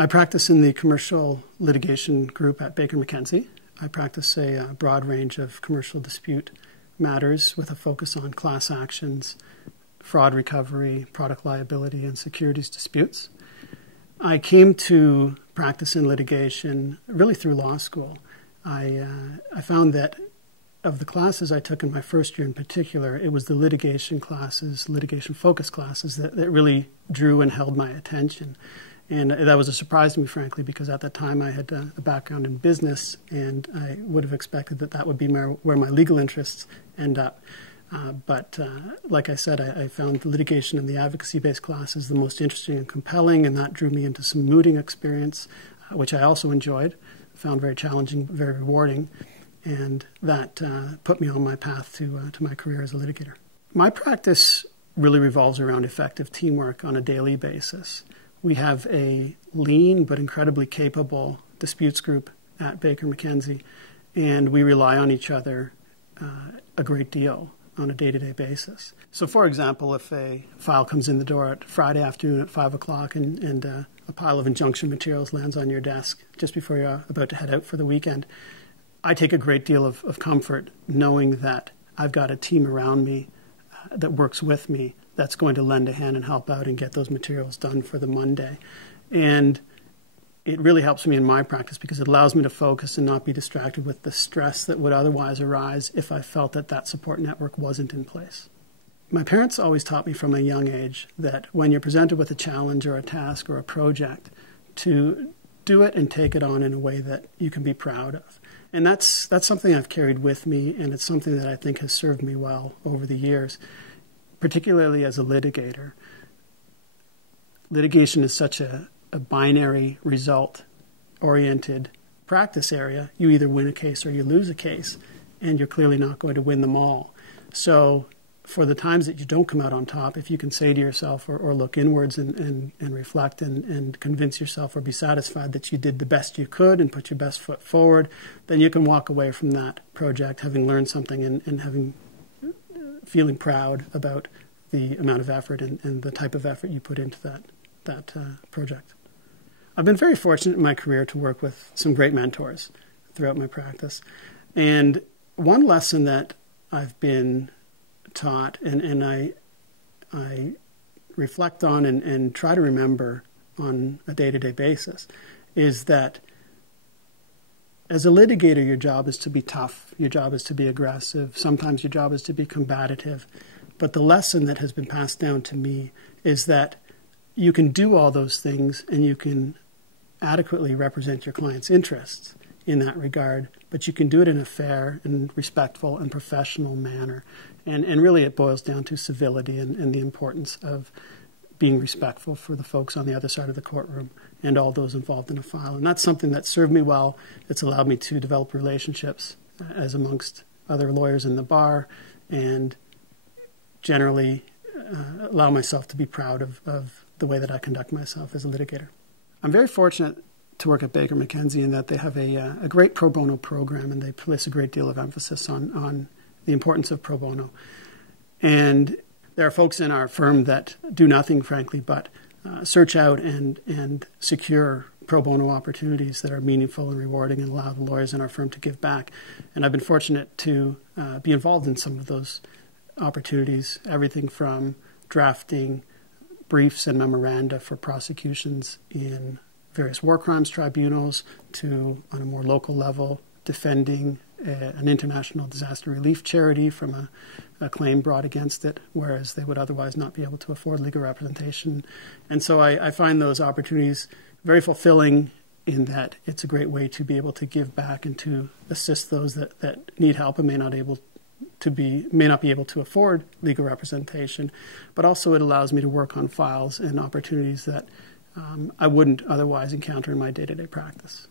I practice in the commercial litigation group at Baker McKenzie. I practice a broad range of commercial dispute matters with a focus on class actions, fraud recovery, product liability, and securities disputes. I came to practice in litigation really through law school. I found that of the classes I took in my first year in particular, it was the litigation classes, litigation-focused classes that really drew and held my attention. And that was a surprise to me, frankly, because at that time I had a background in business, and I would have expected that that would be where my legal interests end up. But like I said, I found the litigation and the advocacy-based classes the most interesting and compelling, and that drew me into some mooting experience, which I also enjoyed, found very challenging, very rewarding, and that put me on my path to my career as a litigator. My practice really revolves around effective teamwork on a daily basis. We have a lean but incredibly capable disputes group at Baker McKenzie, and we rely on each other a great deal on a day-to-day basis. So, for example, if a file comes in the door at Friday afternoon at 5 o'clock and a pile of injunction materials lands on your desk just before you're about to head out for the weekend, I take a great deal of comfort knowing that I've got a team around me that works with me that's going to lend a hand and help out and get those materials done for the Monday. And it really helps me in my practice because it allows me to focus and not be distracted with the stress that would otherwise arise if I felt that that support network wasn't in place. My parents always taught me from a young age that when you're presented with a challenge or a task or a project, to do it and take it on in a way that you can be proud of. And that's something I've carried with me, and it's something that I think has served me well over the years, particularly as a litigator. Litigation is such a binary result-oriented practice area. You either win a case or you lose a case, and you're clearly not going to win them all. So for the times that you don't come out on top, if you can say to yourself or look inwards and reflect and convince yourself or be satisfied that you did the best you could and put your best foot forward, then you can walk away from that project having learned something and feeling proud about the amount of effort and the type of effort you put into that project. I've been very fortunate in my career to work with some great mentors throughout my practice. And one lesson that I've been taught and I reflect on and try to remember on a day-to-day basis is that as a litigator, your job is to be tough, your job is to be aggressive, sometimes your job is to be combative. But the lesson that has been passed down to me is that you can do all those things and you can adequately represent your client's interests in that regard, but you can do it in a fair and respectful and professional manner. And really it boils down to civility and the importance of being respectful for the folks on the other side of the courtroom and all those involved in a file. And that's something that served me well. It's allowed me to develop relationships as amongst other lawyers in the bar and generally allow myself to be proud of the way that I conduct myself as a litigator. I'm very fortunate to work at Baker McKenzie in that they have a great pro bono program, and they place a great deal of emphasis on the importance of pro bono. And there are folks in our firm that do nothing, frankly, but search out and secure pro bono opportunities that are meaningful and rewarding and allow the lawyers in our firm to give back. And I've been fortunate to be involved in some of those opportunities, everything from drafting briefs and memoranda for prosecutions in various war crimes tribunals to, on a more local level, defending an international disaster relief charity from a claim brought against it, whereas they would otherwise not be able to afford legal representation. And so I find those opportunities very fulfilling in that it's a great way to be able to give back and to assist those that need help and may not be able to afford legal representation, but also it allows me to work on files and opportunities that I wouldn't otherwise encounter in my day-to-day practice.